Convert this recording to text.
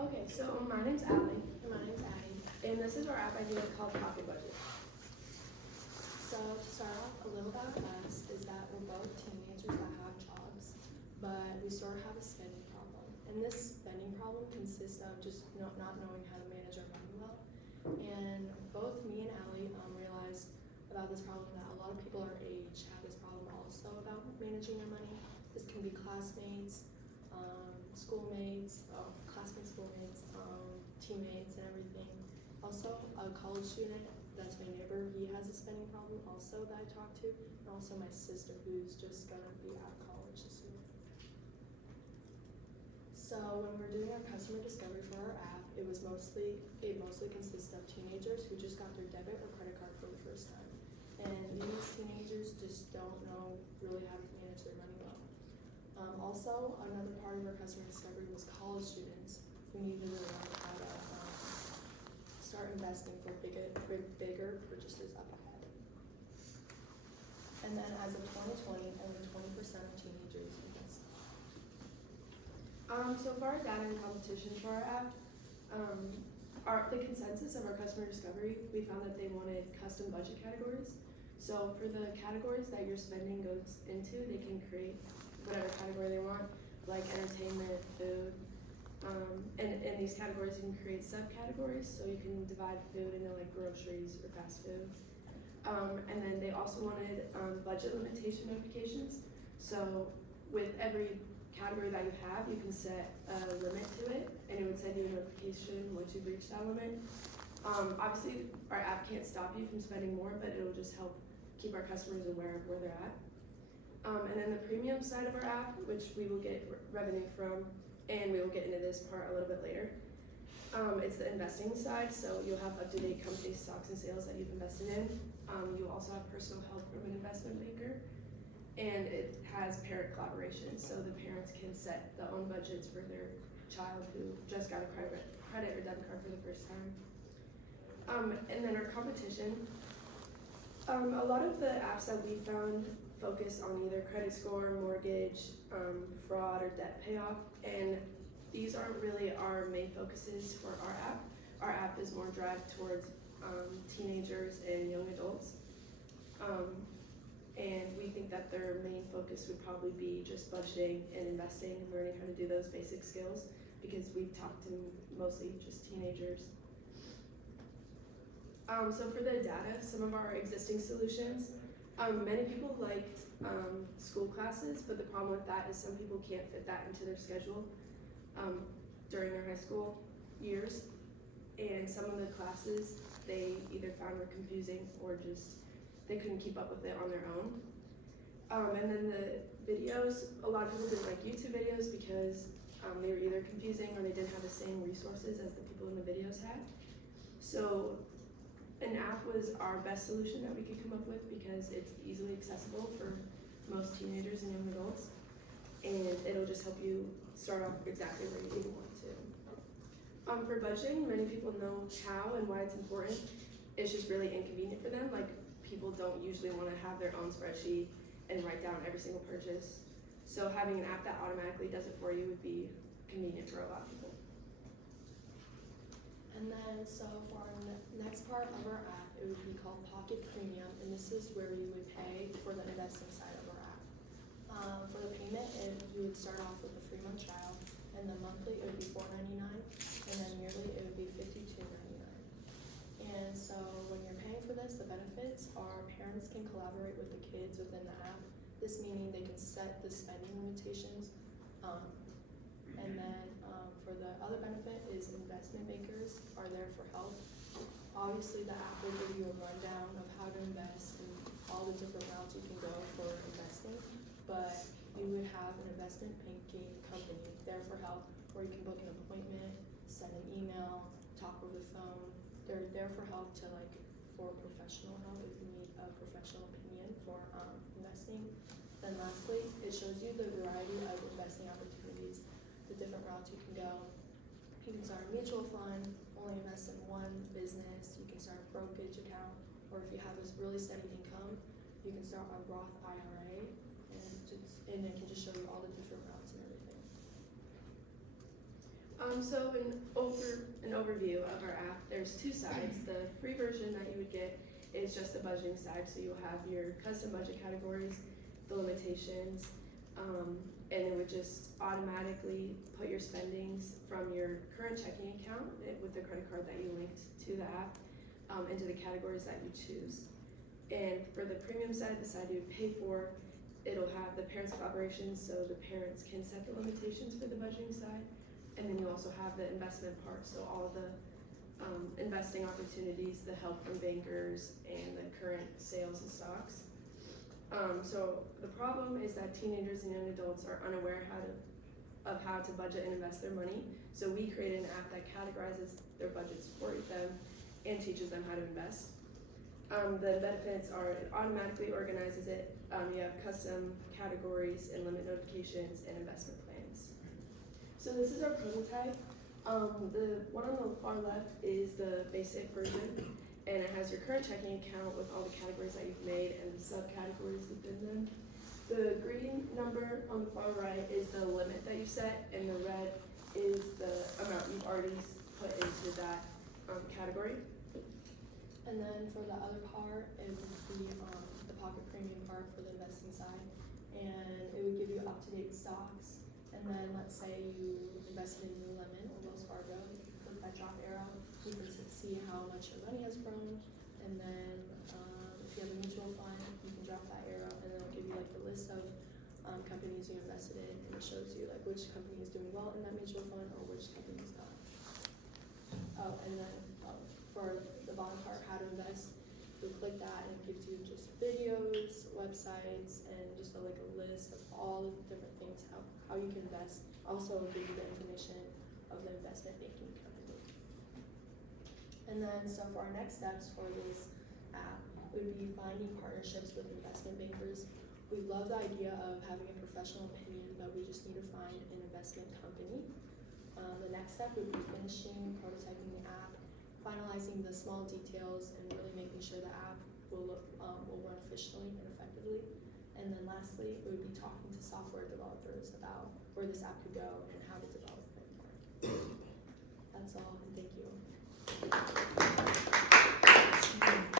Okay, so my name's Allie. And my name's Addie. And this is our app idea called Pocket Budget. So to start off, a little about us is that we're both teenagers that have jobs, but we sort of have a spending problem. And this spending problem consists of just not knowing how to manage our money well. And both me and Allie realized about this problem that a lot of people our age have this problem also about managing their money. This can be classmates, schoolmates, teammates, and everything. Also, a college student that's my neighbor, he has a spending problem also that I talked to, and also my sister who's just gonna be out of college this year. So when we're doing our customer discovery for our app, it mostly consists of teenagers who just got their debit or credit card for the first time. And these teenagers just don't know really how to manage their money well. Also, another part of our customer discovery was college students who need to really learn how to start investing for bigger purchases up ahead. And then as of 2020, only 20% of teenagers invest. So for our data and competition for our app, the consensus of our customer discovery, we found that they wanted custom budget categories. So for the categories that your spending goes into, they can create whatever category they want, like entertainment, food, and in these categories you can create subcategories, so you can divide food into like groceries or fast food. And then they also wanted budget limitation notifications. So with every category that you have, you can set a limit to it, and it would send you a notification once you've reached that limit. Obviously, our app can't stop you from spending more, but it'll just help keep our customers aware of where they're at. And then the premium side of our app, which we will get revenue from, and we will get into this part a little bit later. It's the investing side, so you'll have up-to-date company stocks and sales that you've invested in. You'll also have personal help from an investment banker, and it has parent collaboration, so the parents can set their own budgets for their child who just got a credit or debit card for the first time. And then our competition. A lot of the apps that we found focus on either credit score, mortgage, fraud, or debt payoff, and these aren't really our main focuses for our app. Our app is more driven towards teenagers and young adults, and we think that their main focus would probably be just budgeting and investing and learning how to do those basic skills, because we've talked to mostly just teenagers. So for the data, some of our existing solutions, many people liked school classes, but the problem with that is some people can't fit that into their schedule during their high school years. And some of the classes they either found were confusing or just they couldn't keep up with it on their own. And then the videos, a lot of people didn't like YouTube videos because they were either confusing or they didn't have the same resources as the people in the videos had. So an app was our best solution that we could come up with because it's easily accessible for most teenagers and young adults, and it'll just help you start off exactly where you want to. For budgeting, many people know how and why it's important. It's just really inconvenient for them. Like, people don't usually want to have their own spreadsheet and write down every single purchase. So having an app that automatically does it for you would be convenient for a lot of people. And then, so for our next part of our app, it would be called Pocket Premium, and this is where you would pay for the investing side of our app. For the payment, you would start off with a 3-month trial, and then monthly it would be $4.99, and then yearly it would be $52.99. And so when you're paying for this, the benefits are parents can collaborate with the kids within the app. This meaning they can set the spending limitations. And then for the other benefit is investment bankers are there for help. Obviously the app will give you a rundown of how to invest and all the different routes you can go for investing, but you would have an investment banking company there for help, where you can book an appointment, send an email, talk over the phone. They're there for help for professional help if you need a professional opinion for investing. Then lastly, it shows you the variety of investing opportunities, the different routes you can go. You can start a mutual fund, only invest in one business. You can start a brokerage account, or if you have this really steady income, you can start a Roth IRA, and it can just show you all the different routes and everything. So an overview of our app, there's two sides. The free version that you would get is just the budgeting side, so you'll have your custom budget categories, the limitations, and it would just automatically put your spendings from your current checking account with the credit card that you linked to the app into the categories that you choose. And for the premium side, the side you would pay for, it'll have the parents of operations, so the parents can set the limitations for the budgeting side. And then you also have the investment part, so all of the investing opportunities, the help from bankers, and the current sales and stocks. So the problem is that teenagers and young adults are unaware of how to budget and invest their money. So we created an app that categorizes their budgets for them and teaches them how to invest. The benefits are it automatically organizes it. You have custom categories and limit notifications and investment plans. So this is our prototype. The one on the far left is the basic version, and it has your current checking account with all the categories that you've made and the subcategories within them. The green number on the far right is the limit that you set, and the red is the amount you've already put into that category. And then for the other part, it would be the Pocket Premium part for the investing side, and it would give you up-to-date stocks. And then let's say you invested in Lululemon or Wells Fargo, click that drop arrow, you can see how much your money has grown. And then if you have a mutual fund, you can drop that arrow, and then it'll give you like the list of companies you invested in, and it shows you like which company is doing well in that mutual fund or which company is not. Oh, and then for the bottom part, how to invest, you click that and it gives you just videos, websites, and just like a list of all the different things, how you can invest. Also it'll give you the information of the investment banking company. And then, so for our next steps for this app would be finding partnerships with investment bankers. We love the idea of having a professional opinion, but we just need to find an investment company. The next step would be finishing prototyping the app, finalizing the small details, and really making sure the app will run efficiently and effectively. And then lastly, we would be talking to software developers about where this app could go and how to develop it more. That's all, and thank you.